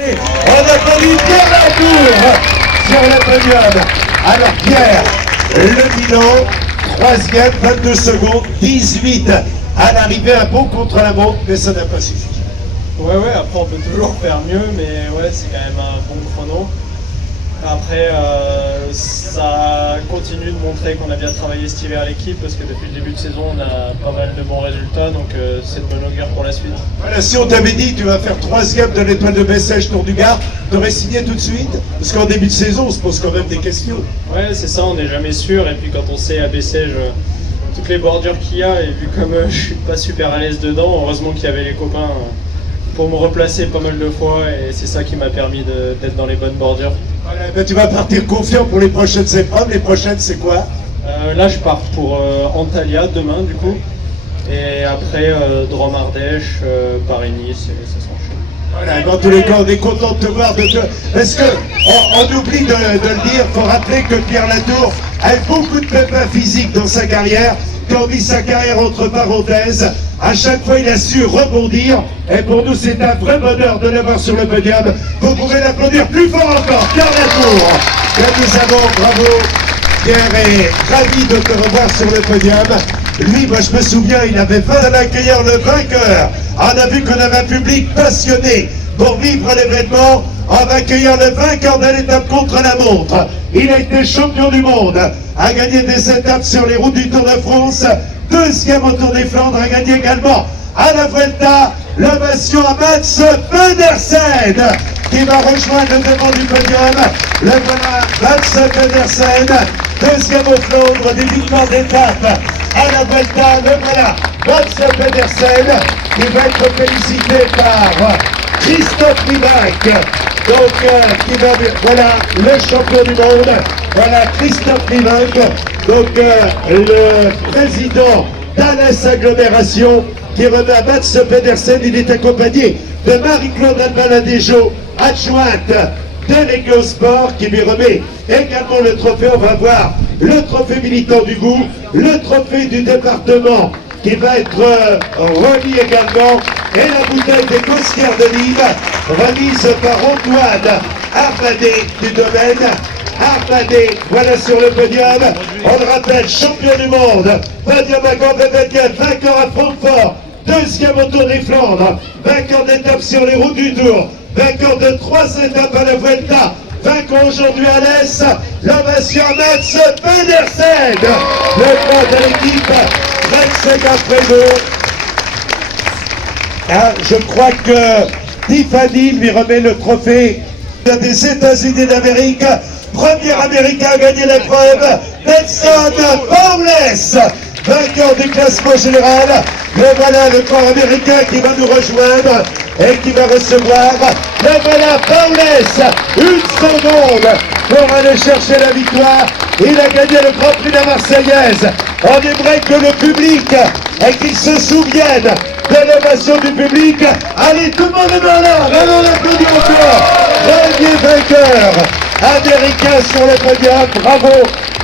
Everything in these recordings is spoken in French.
On applaudit Pierre Latour sur le podium. Alors Pierre, le bilan, troisième, 22 secondes, 18 à l'arrivée, un bon contre-la-montre, mais ça n'a pas suffi. Ouais, après on peut toujours faire mieux, mais ouais, c'est quand même un bon chrono. Après, ça continue de montrer qu'on a bien travaillé cet hiver à l'équipe, parce que depuis le début de saison, on a pas mal de bons résultats, donc c'est de bonne augure pour la suite. Voilà, si on t'avait dit tu vas faire troisième de l'étoile de Bessèges Tour du Gard, t'aurais signé tout de suite? Parce qu'en début de saison, on se pose quand même des questions. Ouais, c'est ça, on n'est jamais sûr, et puis quand on sait à Bessèges toutes les bordures qu'il y a, et vu comme je suis pas super à l'aise dedans, heureusement qu'il y avait les copains pour me replacer pas mal de fois, et c'est ça qui m'a permis d'être dans les bonnes bordures. Voilà, ben tu vas partir confiant pour les prochaines épreuves. Les prochaines, c'est quoi? Là, je pars pour Antalya demain, du coup. Et après, Drôme-Ardèche, Paris-Nice, et ça s'enchaîne. Voilà, dans tous les cas, on est content de te voir. Parce qu'on oublie de le dire, il faut rappeler que Pierre Latour a eu beaucoup de pépins physiques dans sa carrière, qui ont mis sa carrière entre parenthèses. À chaque fois, il a su rebondir. Et pour nous, c'est un vrai bonheur de l'avoir sur le podium. Vous pouvez l'applaudir plus fort encore, Pierre Latour. Que nous avons, bravo. Pierre est ravi de te revoir sur le podium. Lui, moi je me souviens, il avait faim à accueillir le vainqueur. On a vu qu'on avait un public passionné pour vivre l'événement. On va accueillir le vainqueur de l'étape contre la montre. Il a été champion du monde, a gagné des étapes sur les routes du Tour de France, deuxième au Tour des Flandres, a gagné également à la Vuelta. L'ovation à Mats Pedersen qui va rejoindre le devant du podium. Le voilà, Mats Pedersen, deuxième au Flandre, des victoires d'étape à la Vuelta. Le voilà, Mats Pedersen qui va être félicité par Christophe Rivac. Donc, qui va, voilà, le champion du monde. Voilà, Christophe Rivac. Donc, le président d'Alès Agglomération qui remet à Mats Pedersen. Il est accompagné de Marie-Claude Albaladejo, adjointe déléguée au sport, qui lui remet également le trophée. On va voir le trophée militant du goût, le trophée du département qui va être remis également, et la bouteille des Costières de Nîmes, remise par Antoine Armadé du domaine. Armadé, voilà sur le podium. On le rappelle, champion du monde, Vadia Magan-Bevedien, vainqueur à Francfort, deuxième au Tour des Flandres, vainqueur d'étape sur les routes du Tour, vainqueur de 3 étapes à la Vuelta, vainqueur aujourd'hui à l'Est, l'ovation à Mats Pedersen, le point de l'équipe, 25 après nous. Ah, je crois que Tiffany lui remet le trophée des États-Unis d'Amérique. Premier Américain à gagner l'épreuve, Nelson Powless, vainqueur du classement général. Le voilà, le corps américain qui va nous rejoindre et qui va recevoir. Le voilà, Powless, 1 seconde pour aller chercher la victoire. Il a gagné le Grand Prix de la Marseillaise. On aimerait que le public, et qu'il se souvienne de l'ovation du public. Allez, tout le monde est dans l'air. Allons l'applaudir encore. Premier vainqueur américain sur le podium. Bravo,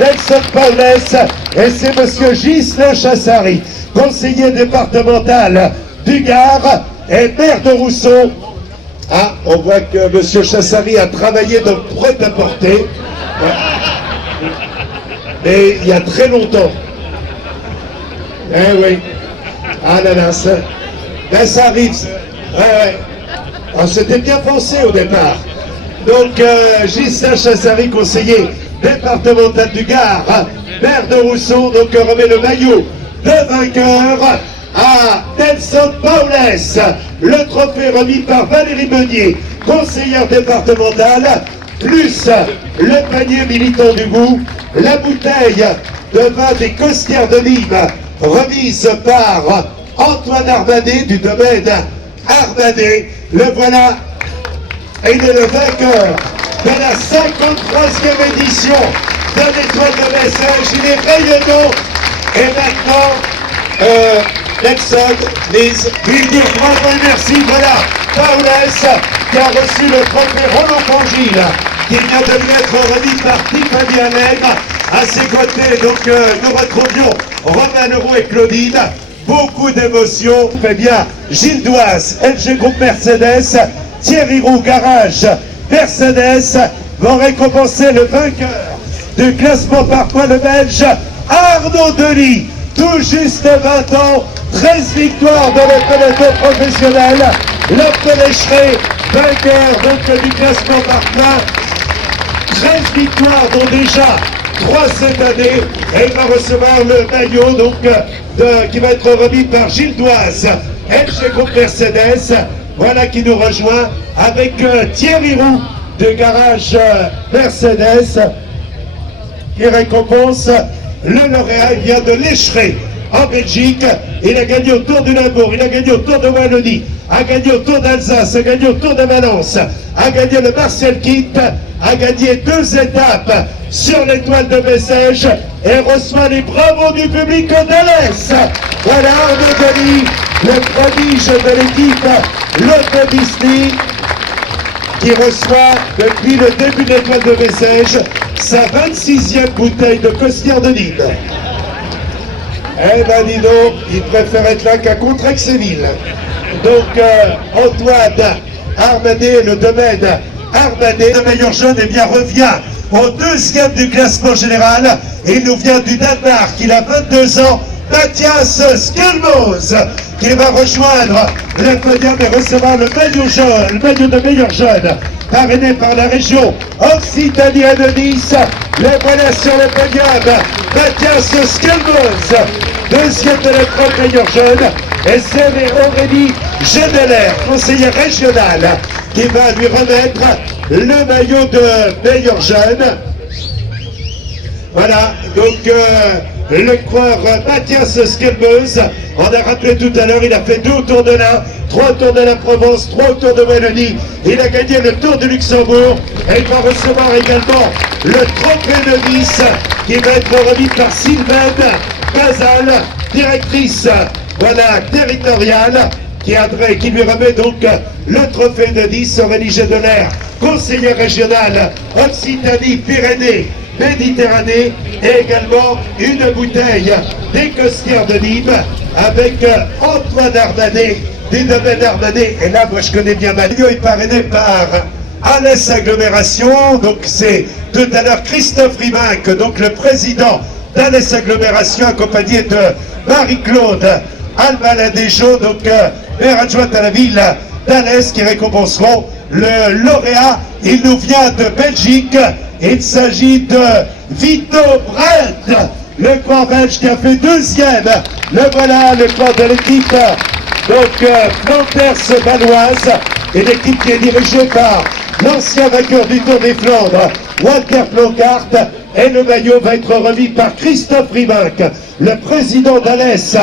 Nelson Powless. Et c'est monsieur Ghislain Chassari, conseiller départemental du Gard et maire de Rousseau. Ah, on voit que monsieur Chassari a travaillé dans le prêt-à-porter. Mais il y a très longtemps. Eh oui. Ah là là, ça arrive. Ouais. Alors, c'était bien pensé au départ. Donc, Ghislain Chassari, conseiller départemental du Gard, maire de Rousseau, donc remet le maillot de vainqueur à Nelson Powless. Le trophée remis par Valérie Meunier, conseillère départementale, plus le panier militant du goût, la bouteille de vin des Costières de Nîmes, remise par Antoine Armadé du domaine Armadé. Le voilà, et il est le vainqueur de la 53e édition de l'Étoile de Bessèges. Il est rayonnant. Et maintenant, Nelson, lui dire bravo et merci. Voilà, Powless qui a reçu le trophée Roland Pangil, qui vient de lui être remis par Tiffany Allen. À ses côtés, donc, nous retrouvions Romain Leroux et Claudine. Beaucoup d'émotions. Très bien, Gilles Douas, LG Groupe Mercedes, Thierry Roux, Garage, Mercedes, vont récompenser le vainqueur du classement par points, le Belge Arnaud Delis, tout juste 20 ans, 13 victoires dans le peloton professionnel, l'homme de l'Écheret, vainqueur donc du classement par points, 13 victoires dont déjà 3 cette année, et il va recevoir le maillot donc, qui va être remis par Gilles Doise, LG Groupe Mercedes, voilà qui nous rejoint avec Thierry Roux de Garage Mercedes, qui récompense le lauréat. Il vient de l'Écheret en Belgique, il a gagné au Tour du Limbourg, il a gagné au Tour de Wallonie, a gagné au Tour d'Alsace, a gagné au Tour de Valence, a gagné le Marcel Kit, a gagné 2 étapes sur l'étoile de Bessèges et reçoit les bravos du public d'Alès. Voilà Arnaud Delis, le prodige de l'équipe Lotto Disney, qui reçoit depuis le début de l'étoile de Bessèges sa 26e bouteille de Costière de Nîmes. Eh ben dis donc, il préfère être là qu'à Contrexéville. Donc Antoine Armanet, le domaine Armanet, le meilleur jeune, eh bien revient au 2e du classement général. Et il nous vient du Danemark, il a 22 ans, Mathias Skelmos, qui va rejoindre le podium et recevoir le maillot jaune, le maillot de meilleur jeune, parrainé par la région Occitanie à Nice. Les voilà sur le podium, Mathias Skelmos, 2e de l'épreuve meilleur jeune, et c'est Aurélie Geneller, conseillère régionale, qui va lui remettre le maillot de meilleur jeune. Voilà, donc le coureur Mathias Skelmos, on a rappelé tout à l'heure, il a fait 2 autours de l'Ain, 3 autours de la Provence, 3 autours de Wallonie, il a gagné le Tour du Luxembourg, et il va recevoir également le trophée de Nice, qui va être remis par Sylvaine Basal, directrice voilà, territoriale, qui lui remet donc le trophée de Nice. Aurélie Geneller, conseillère régionale Occitanie, Pyrénées, Méditerranée, et également une bouteille des Costières de Nîmes avec Antoine Armanet du domaine Armanet. Et là, moi je connais bien ma ligne, est parrainé par Alès Agglomération. Donc c'est tout à l'heure Christophe Rivinc, donc le président d'Alès Agglomération, accompagné de Marie-Claude Albaladéjo, donc maire adjointe à la ville d'Alès, qui récompenseront le lauréat. Il nous vient de Belgique. Il s'agit de Vito Brett, le coureur belge qui a fait 2e. Le voilà, le coureur de l'équipe donc Flanders Valoise, et l'équipe qui est dirigée par l'ancien vainqueur du Tour des Flandres, Walter Plockhart, et le maillot va être remis par Christophe Rivinc, le président d'Alès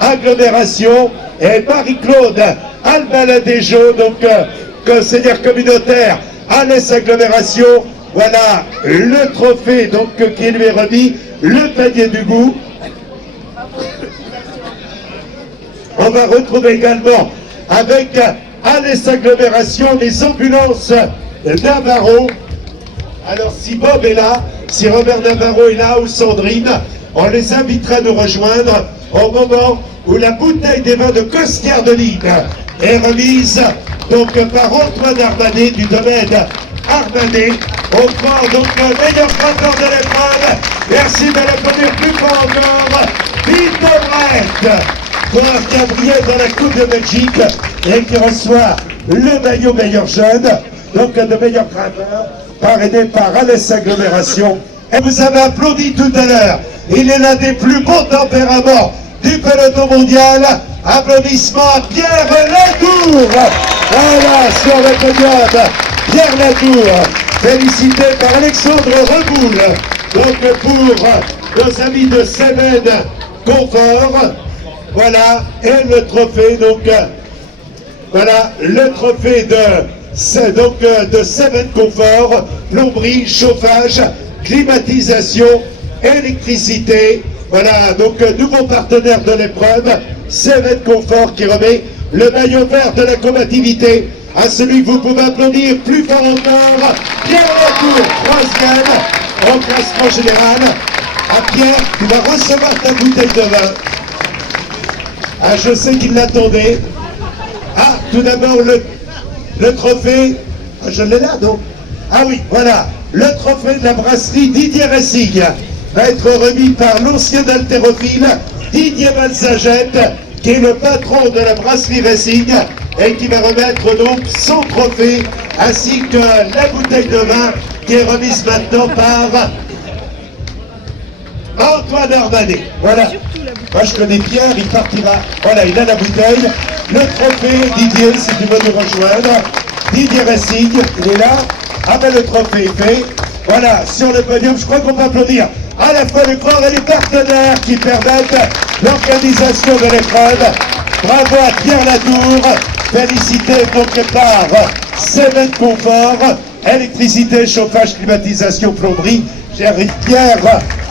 Agglomération, et Marie-Claude Albaladéjo, donc conseillère communautaire Alès Agglomération. Voilà le trophée donc qui lui est remis, le panier du goût. On va retrouver également avec Alès Agglomération les ambulances Navarro. Alors si Bob est là, si Robert Navarro est là ou Sandrine, on les invitera à nous rejoindre au moment où la bouteille des vins de Costière de Nîmes est remise donc par Antoine Armanet du domaine Armanet. On prend donc le meilleur frappeur de l'épreuve. Merci de l'applaudir plus fort encore. Vito Brett, coureur qui a brillé dans la Coupe de Belgique et qui reçoit le maillot meilleur jeune, donc de meilleur grimpeur, parrainé par Alès Agglomération. Et vous avez applaudi tout à l'heure. Il est l'un des plus beaux tempéraments du peloton mondial. Applaudissements à Pierre Latour. Voilà, sur le podium, Pierre Latour, félicité par Alexandre Reboul. Donc pour nos amis de Seven Confort, voilà, et le trophée, donc voilà, le trophée de Seven Confort, plomberie, chauffage, climatisation, électricité. Voilà, donc nouveau partenaire de l'épreuve, Seven Confort, qui remet le maillot vert de la combativité à celui que vous pouvez applaudir plus fort encore, Pierre Latour, 3e au classement général. À Pierre, tu vas recevoir ta bouteille de vin. Ah, je sais qu'il l'attendait. Ah, tout d'abord le trophée, je l'ai là, donc. Ah oui, voilà, le trophée de la brasserie Didier Racing va être remis par l'ancien haltérophile Didier Valsagette, qui est le patron de la brasserie Racing et qui va remettre donc son trophée ainsi que la bouteille de vin qui est remise maintenant par Antoine Armanet. Voilà. Moi je connais Pierre, il partira. Voilà, il a la bouteille. Le trophée, Didier, si tu veux nous rejoindre. Didier Racing, il est là. Ah ben le trophée est fait. Voilà, sur le podium, je crois qu'on peut applaudir à la fois le corps et les partenaires qui permettent l'organisation de l'épreuve. Bravo à Pierre Latour. Félicité donc par Seven Confort, électricité, chauffage, climatisation, plomberie. J'arrive Pierre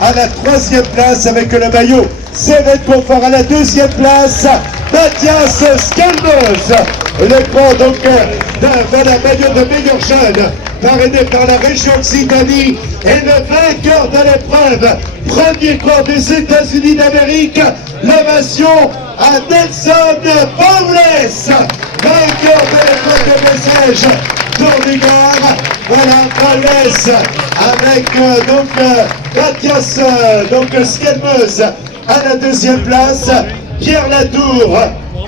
à la 3e place avec le maillot Seven Confort. À la 2e place, Mathias Skelmeuse. Le prend donc d'un maillot de meilleur jeune, parrainé par la région Occitanie, et le vainqueur de l'épreuve, premier corps des États-Unis d'Amérique, l'ovation à Nelson Bowles, vainqueur de l'épreuve de Bessèges, Tour du Gard. Voilà, Bowles avec Mathias Skelmeuse à la 2e place, Pierre Latour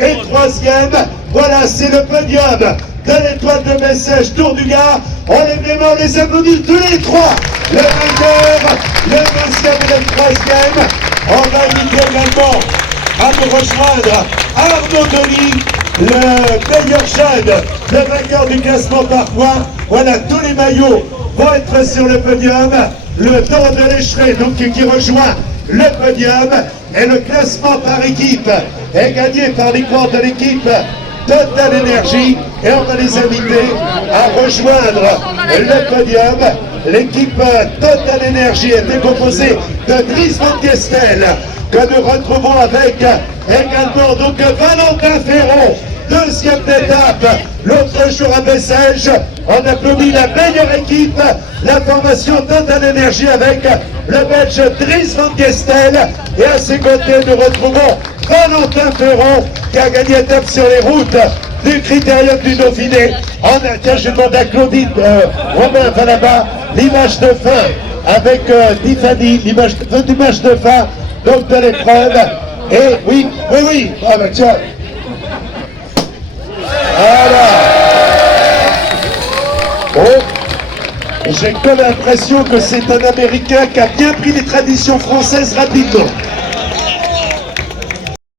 est 3e. Voilà, c'est le podium de l'étoile de Bessèges, Tour du Gard. On les applaudit tous les trois. Le vainqueur, le 2e et le 3e. On va inviter également à nous rejoindre Arnaud Denis, le meilleur jeune, le vainqueur du classement par points. Voilà, tous les maillots vont être sur le podium. Le temps de l'échelle, donc qui rejoint le podium, et le classement par équipe est gagné par les corps de l'équipe Total Energy, et on va les inviter à rejoindre le podium. L'équipe Total Energy était composée de Dries Van Gestel, que nous retrouvons avec également donc Valentin Ferron, 2e étape l'autre jour à Bessèges. On applaudit la meilleure équipe, la formation Total Energy avec le Belge Dries Van Gestel, et à ses côtés nous retrouvons Valentin Ferron qui a gagné étape sur les routes du Critérium du Dauphiné. Tiens, je demande à Claudine Romain va là-bas, l'image de fin avec Tiffany, l'image de fin donc de l'épreuve. Et oui, ah bah tiens. Voilà. Oh, j'ai comme l'impression que c'est un Américain qui a bien pris les traditions françaises rapidement.